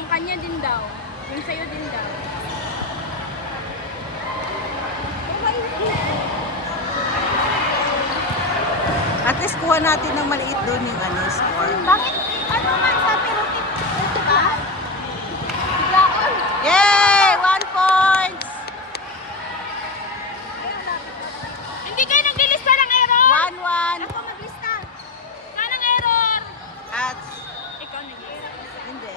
Yung kanya din daw. Yung sa'yo din daw. At least kuha natin ng maliit doon yung ano, score. Bakit? Ano man sa pirutin? Diba? Biglaon. Yay! 1 points! Hindi kayo naglilista ng error. 1-1. Ako maglista. Kanang error. At Ikaw naglista. hindi.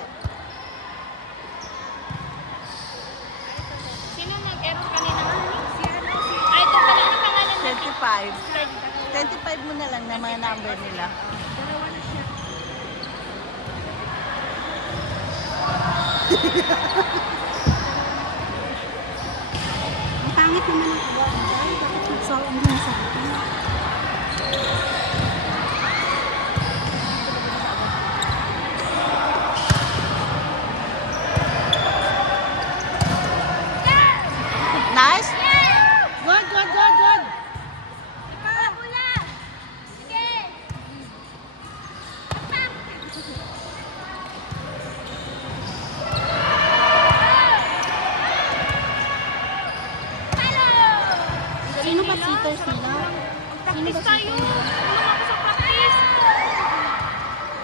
Sino nag-error kanina? Si ano? Ay, ito pala. Ano pangalan natin? 25. 25 mo na lang na mga number nila. Dalawa na siya. Ang pangit naman ang kababay. Bakit nagsawa mo na sa akin? Nice? Good, good, good, good. Pabula! Sige! Sino ba seaters nila? Practice tayo! Tulong ako sa practice!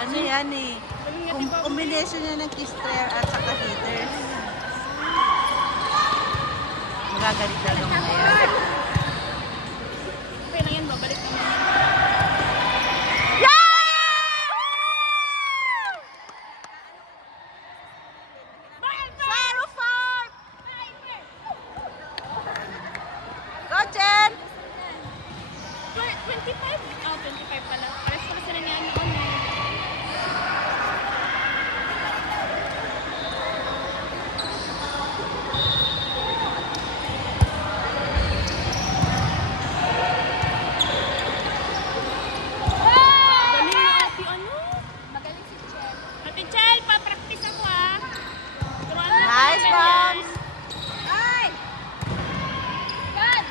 Ano yan eh? Combination niya ng kiss prayer at saka hitters. Magagalit na lang ngayon. Okay lang yan, babalik naman. Zero fault! Go, Jen! 25? Oh, 25 pala. Pares pala sila niya noon eh. Galing na ate ano? Magaling si Chel. Ate Chel, pa-practice ako ah. Turuan mo Nice ako, bombs! Ay! God!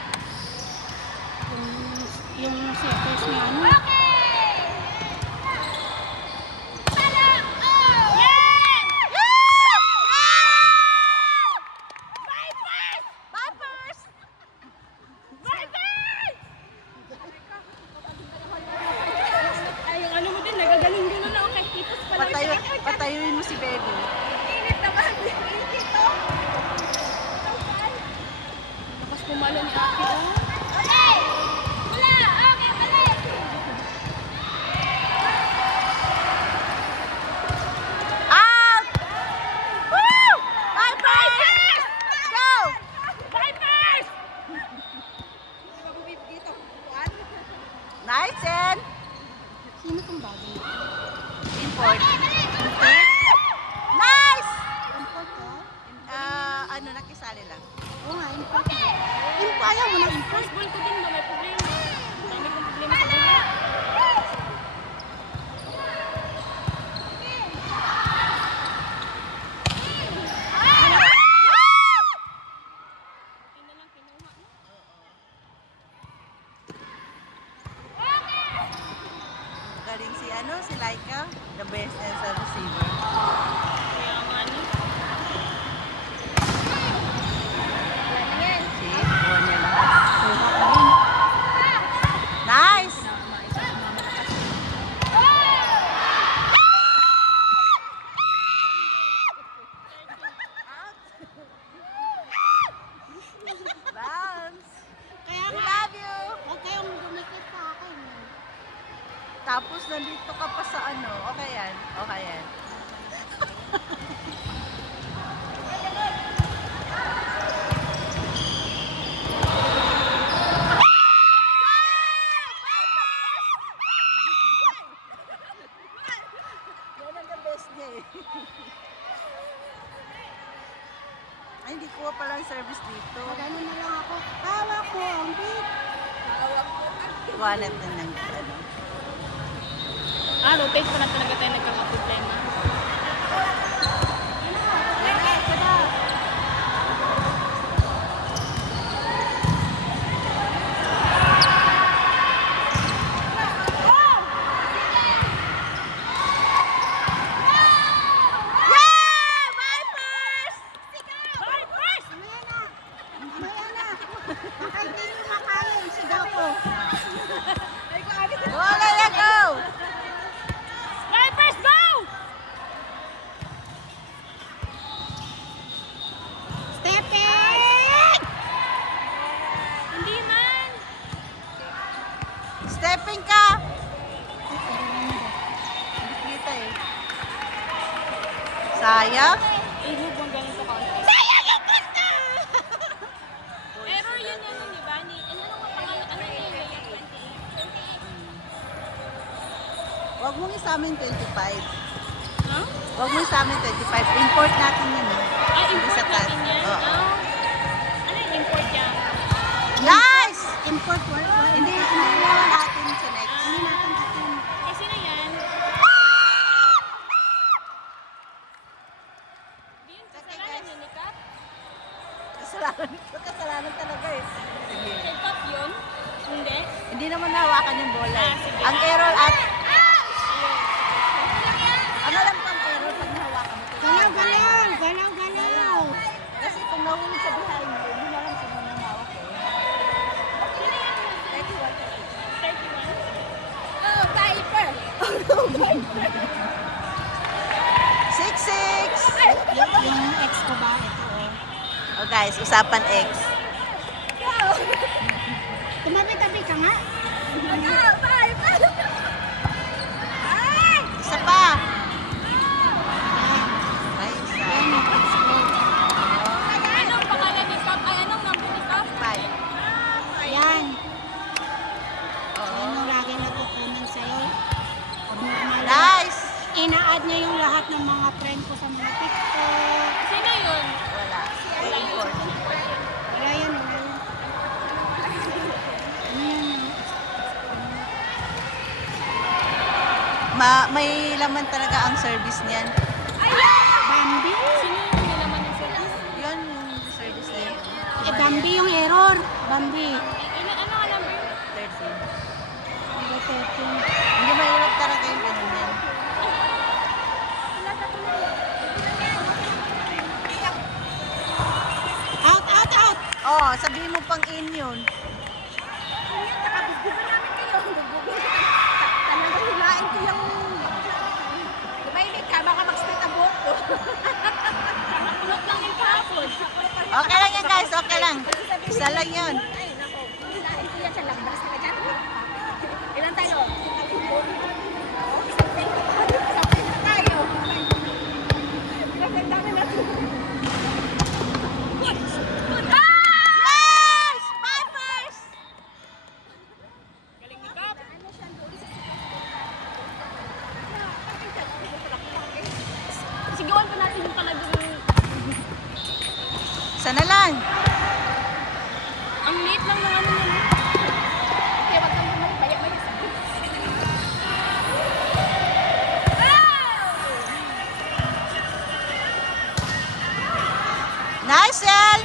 Yung seaters na ano? Okay! Salam! Oh! Yeah! Vipers! Bumpers! Vipers! Ay, yung ano mo din, nagagaling din na ako kay Titos pala. Patayuin mo si baby. Init naman. Init to. Tapos pumalo ni ate. Okay! Wala! Okay, balik! Out! Woo! Bumpers! Go! Vipers! Nice, Jen! Sino tong bago? Import. Nice! Import ko? Ano, nakisali lang. Oo nga, import. Ayaw mo na import. First ball ko din ba? May problema. Dami kong problema sa buhay. Buti na lang kinuha, no? Galing si ano, si Laika. The best as a receiver. Kaya nga, no? See? Kuha niya lahat. Nice! Bounce! Kaya We nga, love you! huwag kayong dumikit sa akin. Tapos nandito ka pa sa ano. Okay yan. Okay yan. Yan ang best niya eh. Ay, hindi kuha pala ang service dito. Magano na lang ako. Hawak ko ang beat. Wanat na ng ano. Rotate pa na talaga tayo nagkakaproblema. Yeah! Sayang. I-move mo ganito ka. Sayang yung punta! Error yun yan, di ba? Ano nga pangalan? Ano yun yung 28? Huwag mong isamin 25. Huh? Huwag mong isamin 25. Import natin yun. Hindi Import sa taas. natin yan? Oo. Ano yung import yan? Guys! Import work. Hindi naman natin sa next. Hindi natin atin. Kasi na yan. Di yun, kasalanan yun, ni Kap? Kasalanan talaga eh. Sige. Kay Kap yun? Hindi? Hindi naman nahawakan yung bola. Ah, sige. Ang error at Ayun. ano lang pang error pag nahawakan mo. Galaw, galaw. Galaw, galaw. Kasi kung nahulog sa behind mo, hindi na lang sa mga hawak eh. 31? Oh, diaper! 6-6! Yung ex ko ba? Ito. Oh guys, usapan X. Tumabi-tabi ka nga. Isa pa. Ay, isa. Yan yung ex ko. Anong pangalan ni Kap? Ay, anong number ni Kap? 5. Yan. Oo. Yan yung lagi natutunan sa'yo. Abnormal. Nice! Ina-add niya yung lahat ng mga friend ko sa mga TikTok. Sino yun? Wala. Import. Wala yan, wala yan. Ano yan? May laman talaga ang service niyan. Bambi? Sino yung nilaman ng service? Yun yung service niya. Eh, Bambi yung error. Bambi. Ano nga number? 13. Number 13. Hindi mahirap talaga yung ganun yan. Out, out, out! Oh, sabihin mo pang in yun. Talagang hilain ko yung... Diba hindi ka? Baka mag-split ang buhok ko. Kulot lang yung kahapon. Okay lang yan guys, okay lang. Isa lang yun. Ay, nako. Hilain ko yan sa lambas ka dyan. Ilan tayo? Sabay na tayo. Pinagandami natin. Yes! Pipers! Galing ni Kap. Sigawan pa natin yung talagang... Sana lang. Ang liit lang ng ano yun. Kaya wag kang bumaya-baya sa akin. Nice, El!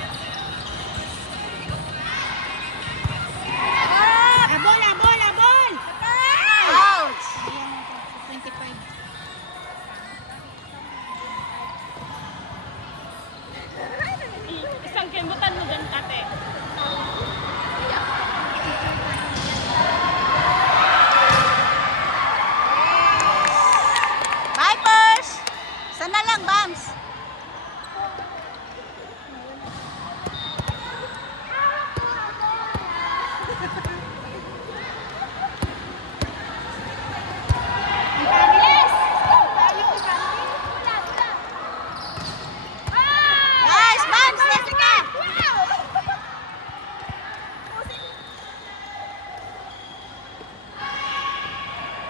Abol, abol, abol! Ouch! Ayan, 25. Isang kembutan mo dyan, ate. Vipers! Sana lang, Bams! Nice, Bams! Jessica!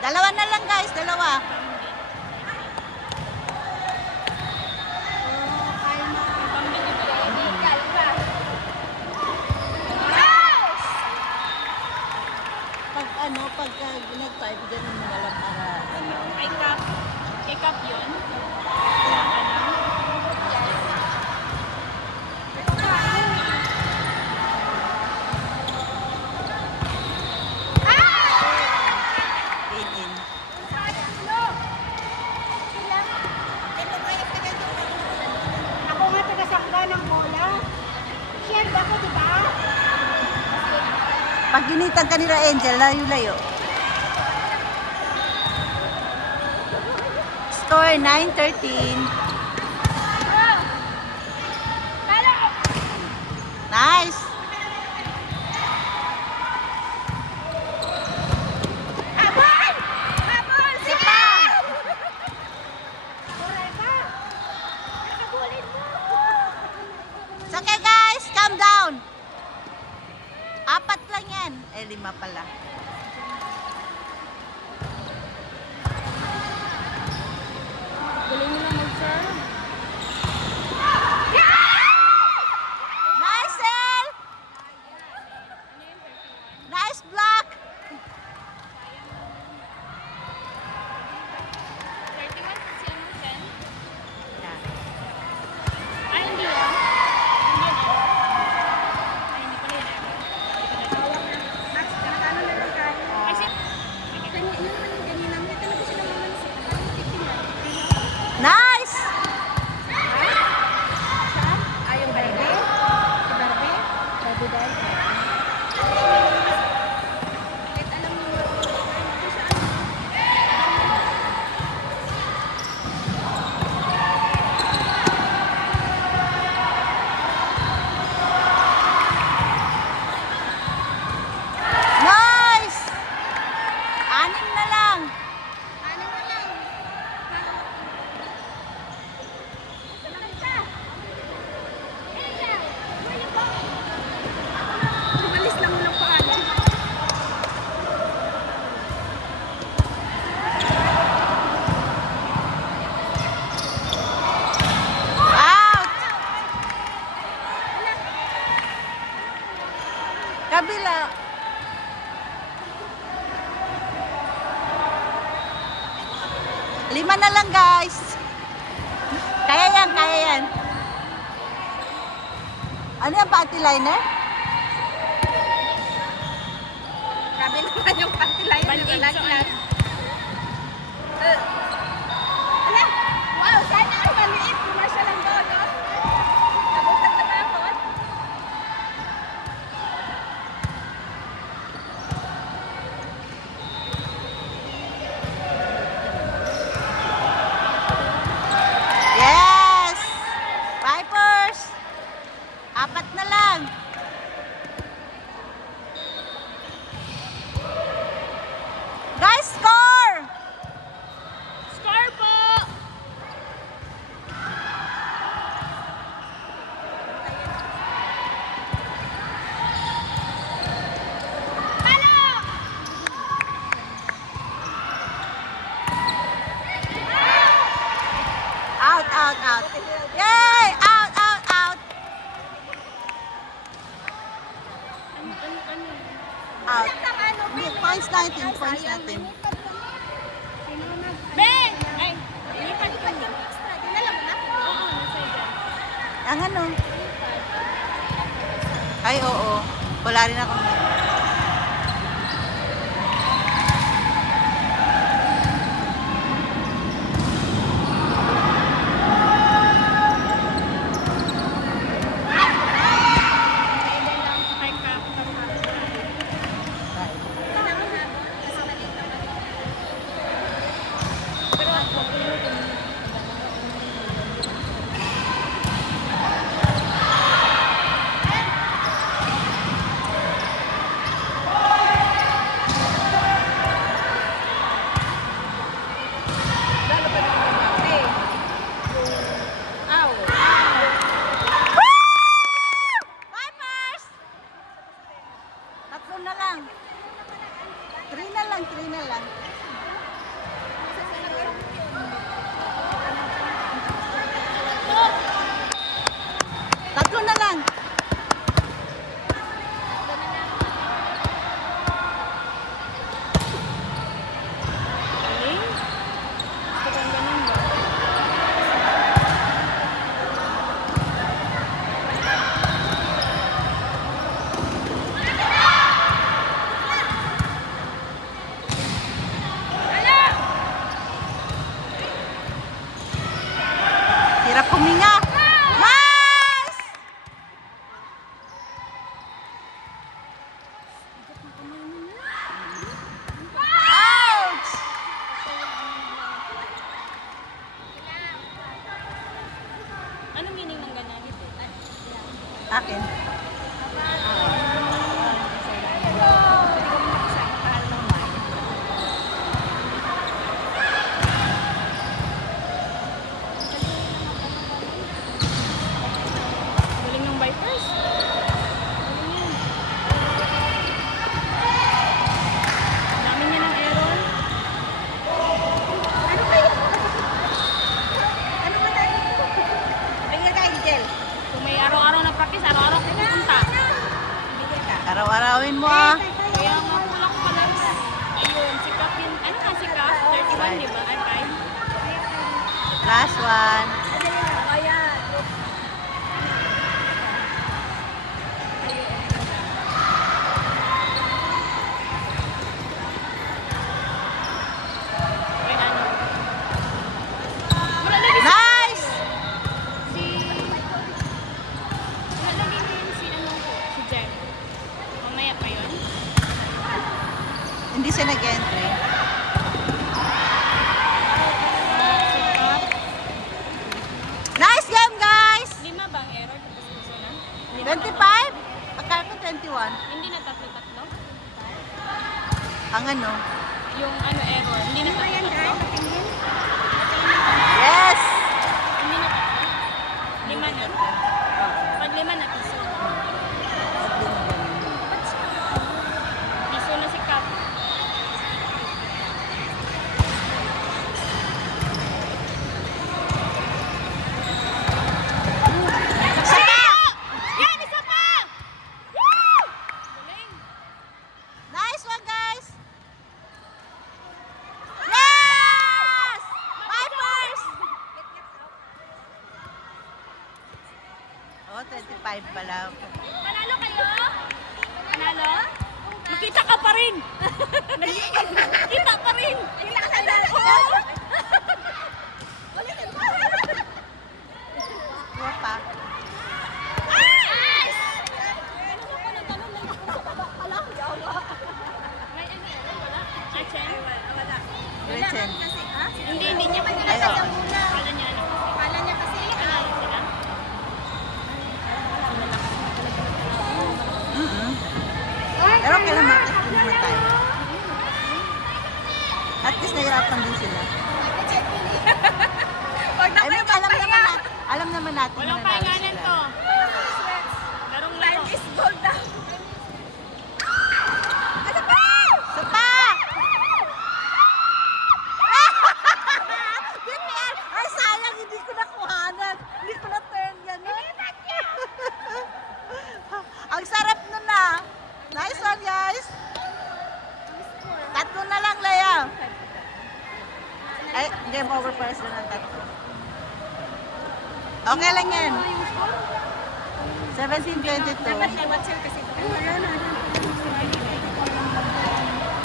Dalawa na lang guys, dalawa. Pag pagka nag-5, ganun mo na lang para ano. Kay Kap. Kay Kap yun. In. Ako nga taga-sakla ng bola. Share ako, di ba? Pag ginitan ka nila Angel, layo-layo. Score 9-13. Nice! Abol! Abol! Isa pa! 5 pala. Galing mo lang mag-serve. Nice, El! Nice block! 31 sa sila mo, Jen? Yeah. Ay, hindi yun. Hindi yun, Ay, hindi pala yun, Max, nakano na lang tayo. Kasi, Yun naman yung ganyan lang. Ito na ko sila naman sa Nice! Ah, yung Barbie? Si Barbie? Barbie doll? Kahit alam mo, ito siya ano. Nice! 6 na lang. Ano na lang? Saan ka? Ella, where you going? Umalis lang walang paalam. Out! Kabila. Lima na lang, guys. Kaya yan, kaya yan. Ano yung panty liner? Grabe naman yung panty line. Band-aid sa ano. Ala! Wow! Sana ay maliit. Commercial lang doon, no? Nabukat na ba ako? Yes! Vipers! 4 na lang. Guys, score! Score po! Out, out, out. Yay! Out, out, out. Out. Points 19, points 19. Ben! Ay, lipat ko. Dinala mo na? Oo, nasa dyan. Ang ano? Ay, oo. Wala rin akong... Ay, crap. Pero ako, Vipers! 3 na lang. 3 na lang, 3 na lang. Tatlo na lang. galing. Gusto kong ganun ba? Hirap huminga. Nice! Ouch! Ano meaning ng ganun? Akin. Galing ng Vipers. Galing yan. practice, araw-araw ko pupunta. Araw-arawin mo ah. Kaya nga kulang pala. Ayun, si Kap yun. Ano nga si Kap? 31, di ba? Ay, 5. Last one. Ayan. Ay, ano? Wala lagi Nice! si... Wala lagi na yun si ano, si Jen. Mamaya pa yun. Hindi siya nag-entry. Si Kap. Nice game, guys! 5 bang error? Tapos gusto na? 25? Akala ko 21. Hindi na tatlo-tatlo? Ang ano? Yung ano error, hindi na tatlo-tatlo? Yes! Hindi na tatlo? 5 na? Pag 5 na, piso. Piso na si Kap. Isa pa! Yan, isa pa! Woo! Galing. Nice one, guys! Yes! Vipers! Oh, 25 pala. Panalo kayo? Panalo? Makita ka pa rin! Kita pa rin! Kailan ka na? Kuha pa. May ano yan? Wala? Achen? Gretchen. Hindi niya pa Ayaw. Kala niya ano? Kala niya kasi, Sila? Pero kailan mag-test din naman tayo. At least nahirapan din sila. Wag na I kayo mean, magpahinga. alam naman natin Walang na nanalo pahinganan sila. to. Larong Time laro. is gold daw. Ano ba? Isa pa! BPR! Ay, sayang, hindi ko nakuhanan. Hindi ko na-turn yan. Ang sarap nun ah. Nice one, guys. Tatlo na lang, Lea. Ay, game over pa sila ng tatlo. Okay lang yan. 17-22. Dapat may watcher kasi. Wala na.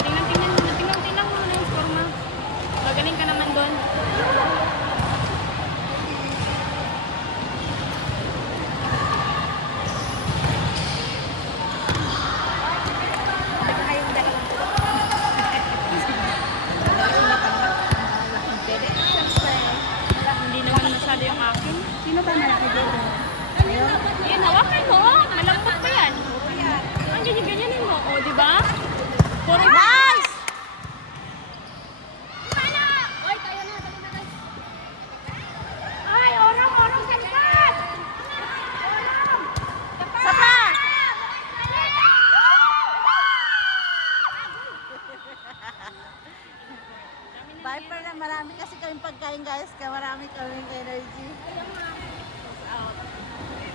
Tingnan mo na yung score mo. Magaling ka naman doon. Hindi naman masyado yung akin. Sino ba malaki dito? Yan, hawakan mo. Malambot pa yan. Ang ganyan-ganyanin mo. O, di ba? Puro Nice! Oy, tayo na. Ay, orang salbat! Isa pa! Viper na marami kasi kaming pagkain, guys. Kaya marami kaming energy.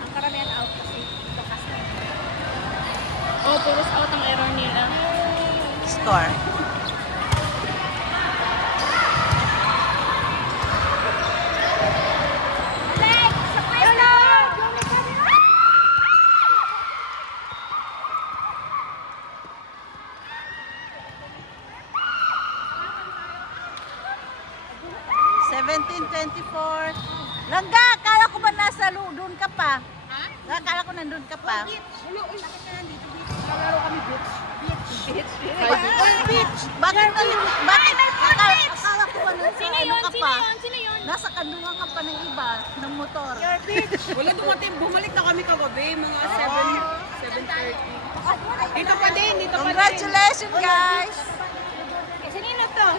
Ang karamihan out kasi. Tukas na. Oh, puros out ang error nila. Score. Langga, akala ko ba nasa doon ka pa? Ha? Akala ko nandun ka pa. Ulo, uy, bakit ka nandito? Lalaro kami beach. Beach. Beach. Bakit akala ko ba nasa Sino ano yun? ka Sino pa? yun? Sino yun? Nasa kandungan ka pa ng iba, ng motor. Wala dumating, bumalik na kami kagabi, mga 7:30. Dito pa din, dito pa din. Congratulations, guys! Sinino to?